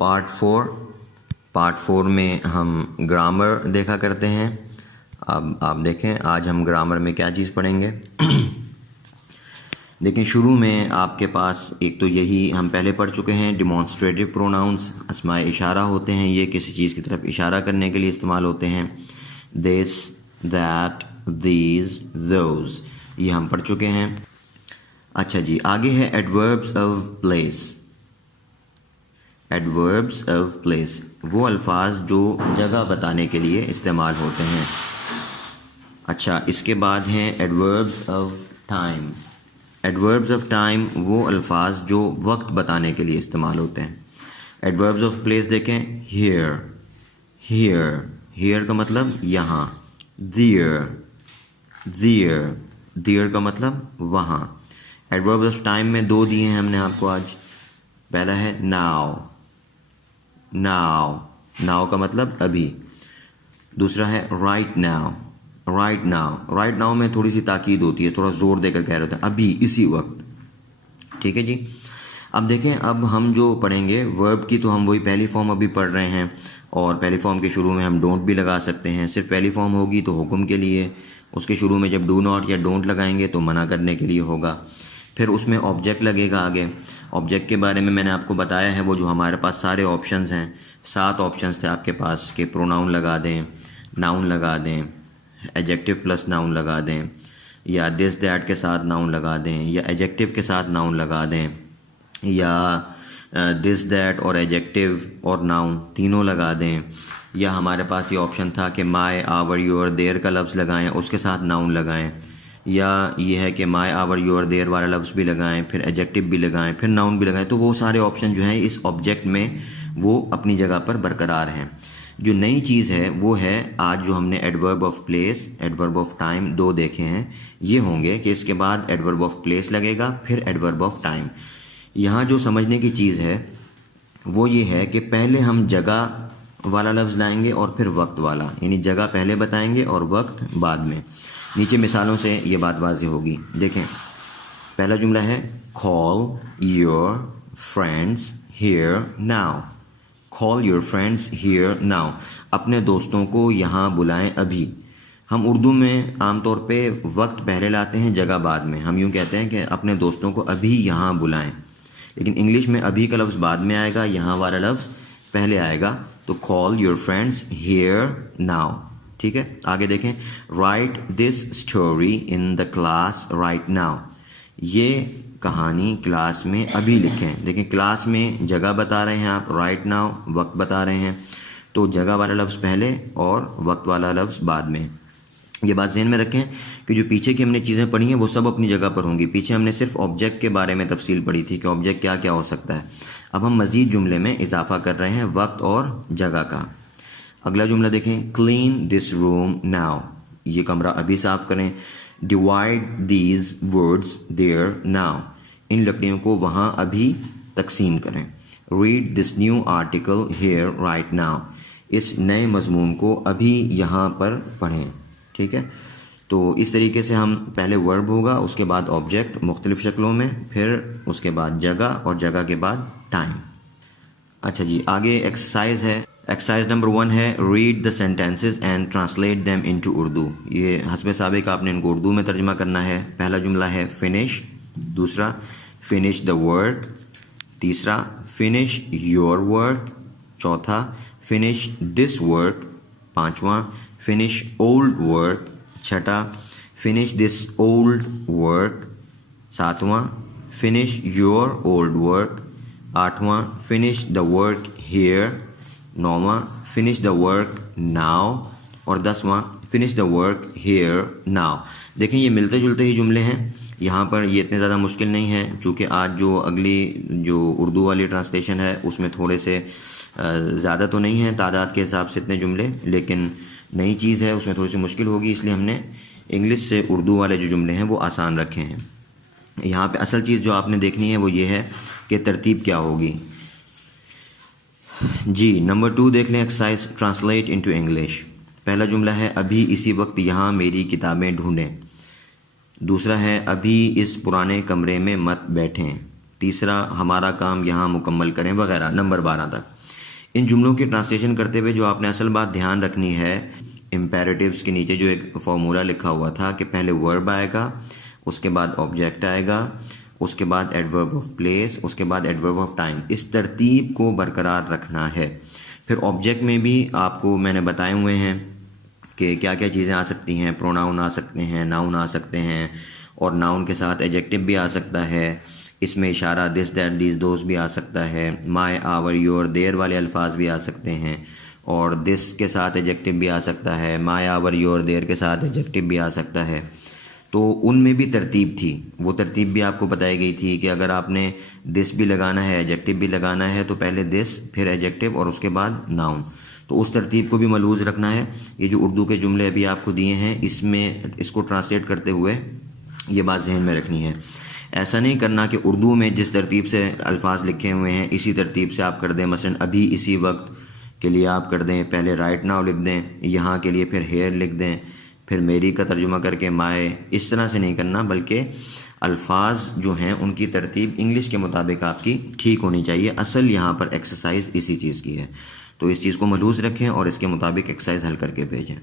Part 4 में हम grammar देखा करते हैं। अब आप देखें आज हम ग्रामर में क्या चीज़ पढ़ेंगे। देखें शुरू में आपके पास एक तो यही हम पहले पढ़ चुके हैं, डिमॉन्स्ट्रेटिव प्रोनाउंस अस्माए इशारा होते हैं, ये किसी चीज़ की तरफ इशारा करने के लिए इस्तेमाल होते हैं। दिस, दैट, दीज, दोज, ये हम पढ़ चुके हैं। अच्छा जी, आगे है adverbs of place. Adverbs of place वो अल्फाज जो जगह बताने के लिए इस्तेमाल होते हैं। अच्छा, इसके बाद हैं adverbs of time. Adverbs of time वो अल्फाज जो वक्त बताने के लिए इस्तेमाल होते हैं। एडवर्ब्स ऑफ प्लेस देखें, हियर, हियर, हियर का मतलब यहाँ। देयर, देयर, देयर का मतलब वहाँ। एडवर्ब्स ऑफ टाइम में दो दिए हैं हमने आपको आज। पहला है नाउ, नाउ, नाउ का मतलब अभी। दूसरा है right now, right now. Right now में थोड़ी सी ताकीद होती है, थोड़ा जोर देकर कह रहे होते हैं अभी, इसी वक्त। ठीक है जी। अब देखें, अब हम जो पढ़ेंगे वर्ब की, तो हम वही पहली फॉर्म अभी पढ़ रहे हैं, और पहली फॉर्म के शुरू में हम डोंट भी लगा सकते हैं। सिर्फ पहली फॉर्म होगी तो हुक्म के लिए, उसके शुरू में जब डू नॉट या डोंट लगाएंगे तो मना करने के लिए होगा। फिर उसमें ऑब्जेक्ट लगेगा आगे। ऑब्जेक्ट के बारे में मैंने आपको बताया है, वो जो हमारे पास सारे ऑप्शंस हैं, 7 ऑप्शंस थे आपके पास कि प्रोनाउन लगा दें, नाउन लगा दें, एडजेक्टिव प्लस नाउन लगा दें, या दिस दैट के साथ नाउन लगा दें, या एडजेक्टिव के साथ नाउन लगा दें, या दिस दैट और एडजेक्टिव और नाउन तीनों लगा दें, या हमारे पास ये ऑप्शन था कि माय, आवर, योर, देयर का लफ्ज़ लगाएं, उसके साथ नाउन लगाएं, या ये है कि माय, आवर, योर, देयर वाला लफ्ज़ भी लगाएं, फिर एडजेक्टिव भी लगाएं, फिर नाउन भी लगाएं। तो वो सारे ऑप्शन जो हैं इस ऑब्जेक्ट में वो अपनी जगह पर बरकरार हैं। जो नई चीज़ है वो है आज जो हमने adverb of place, adverb of time 2 देखे हैं, ये होंगे कि इसके बाद एडवर्ब ऑफ प्लेस लगेगा, फिर एडवर्ब ऑफ टाइम। यहाँ जो समझने की चीज़ है वो ये है कि पहले हम जगह वाला लफ्ज़ लाएंगे और फिर वक्त वाला, यानी जगह पहले बताएंगे और वक्त बाद में। नीचे मिसालों से ये बात वाज़ेह होगी। देखें, पहला जुमला है call your friends here now. Call your friends here now, अपने दोस्तों को यहाँ बुलाएं अभी। हम उर्दू में आमतौर पे वक्त पहले लाते हैं, जगह बाद में। हम यूँ कहते हैं कि अपने दोस्तों को अभी यहाँ बुलाएं, लेकिन इंग्लिश में अभी का लफ्ज़ बाद में आएगा, यहाँ वाला लफ्ज़ पहले आएगा। तो call your friends here now. ठीक है, आगे देखें, right this story in the class right now. ये कहानी क्लास में अभी लिखें। देखें, क्लास में जगह बता रहे हैं आप, राइट नाउ वक्त बता रहे हैं, तो जगह वाला लफ्ज़ पहले और वक्त वाला लफ्ज़ बाद में। ये बात ज़हन में रखें कि जो पीछे की हमने चीज़ें पढ़ी हैं वो सब अपनी जगह पर होंगी। पीछे हमने सिर्फ ऑब्जेक्ट के बारे में तफसील पढ़ी थी कि ऑब्जेक्ट क्या क्या हो सकता है। अब हम मज़ीद जुमले में इजाफा कर रहे हैं वक्त और जगह का। अगला जुमला देखें, क्लीन दिस रूम नाउ। ये कमरा अभी साफ़ करें। Divide these words there now. इन लकड़ियों को वहाँ अभी तकसीम करें। Read this new article here right now. इस नए मजमून को अभी यहाँ पर पढ़ें। ठीक है, तो इस तरीके से हम पहले वर्ब होगा, उसके बाद ऑब्जेक्ट मुख्तलिफ शक्लों में, फिर उसके बाद जगह, और जगह के बाद टाइम। अच्छा जी, आगे एक्सरसाइज है। एक्सरसाइज नंबर 1 है read the sentences and translate them into Urdu. ये हस्बे साबिक आपने इनको उर्दू में तर्जमा करना है। पहला जुमला है फिनिश, दूसरा फिनिश द वर्क, तीसरा फिनिश योर वर्क, चौथा फिनिश दिस वर्क, पांचवा फिनिश ओल्ड वर्क, छठा फिनिश दिस ओल्ड वर्क, सातवां फिनिश योर ओल्ड वर्क, आठवां फिनिश द वर्क हियर, नौवां फिनिश द वर्क नाउ, और 10वां finish the work here now. देखें, ये मिलते जुलते ही जुमले हैं, यहाँ पर ये इतने ज़्यादा मुश्किल नहीं है, चूँकि आज जो अगली जो उर्दू वाली ट्रांसलेशन है उसमें थोड़े से ज़्यादा तो नहीं है तादाद के हिसाब से इतने जुमले, लेकिन नई चीज़ है उसमें थोड़ी सी मुश्किल होगी, इसलिए हमने इंग्लिश से उर्दू वाले जो जुमले हैं वो आसान रखे हैं। यहाँ पे असल चीज़ जो आपने देखनी है वो ये है कि तरतीब क्या होगी। जी, नंबर 2 देख लें, एक्सरसाइज ट्रांसलेट इनटू इंग्लिश। पहला जुमला है अभी इसी वक्त यहाँ मेरी किताबें ढूंढें। दूसरा है अभी इस पुराने कमरे में मत बैठें। तीसरा हमारा काम यहाँ मुकम्मल करें, वगैरह, नंबर 12 तक। इन जुमलों की ट्रांसलेशन करते हुए जो आपने असल बात ध्यान रखनी है, इम्पेरेटिव्स के नीचे जो एक फॉर्मूला लिखा हुआ था कि पहले वर्ब आएगा, उसके बाद ऑब्जेक्ट आएगा, उसके बाद एडवर्ब ऑफ प्लेस, उसके बाद एडवर्ब ऑफ टाइम। इस तरतीब को बरकरार रखना है। फिर ऑब्जेक्ट में भी आपको मैंने बताए हुए हैं कि क्या क्या चीज़ें आ सकती हैं। प्रोनाउन आ सकते हैं, नाउन आ सकते हैं, और नाउन के साथ एडजेक्टिव भी आ सकता है। इसमें इशारा दिस दैट दीज दोस्त भी आ सकता है। माय आवर योर देयर वाले अल्फाज भी आ सकते हैं, और दिस के साथ एडजेक्टिव भी आ सकता है। माय आवर योर देयर के साथ एडजेक्टिव भी आ सकता है। तो उनमें भी तरतीब थी। वो तरतीब भी आपको बताई गई थी कि अगर आपने दिस भी लगाना है, एडजेक्टिव भी लगाना है, तो पहले दिस, फिर एडजेक्टिव, और उसके बाद नाउन। तो उस तरतीब को भी मलूज़ रखना है। ये जो उर्दू के जुमले अभी आपको दिए हैं, इसमें इसको ट्रांसलेट करते हुए ये बात जहन में रखनी है। ऐसा नहीं करना कि उर्दू में जिस तरतीब से अल्फाज लिखे हुए हैं इसी तरतीब से आप कर दें। मसलन अभी इसी वक्त के लिए आप कर दें, पहले राइट नाउ लिख दें, यहाँ के लिए फिर हेयर लिख दें, फिर मेरी का तर्जुमा करके माए। इस तरह से नहीं करना, बल्कि अल्फाज जो हैं उनकी तरतीब इंग्लिश के मुताबिक आपकी ठीक होनी चाहिए। असल यहाँ पर एक्सरसाइज इसी चीज़ की है। तो इस चीज़ को मलूज़ रखें और इसके मुताबिक एक्सरसाइज हल करके भेजें।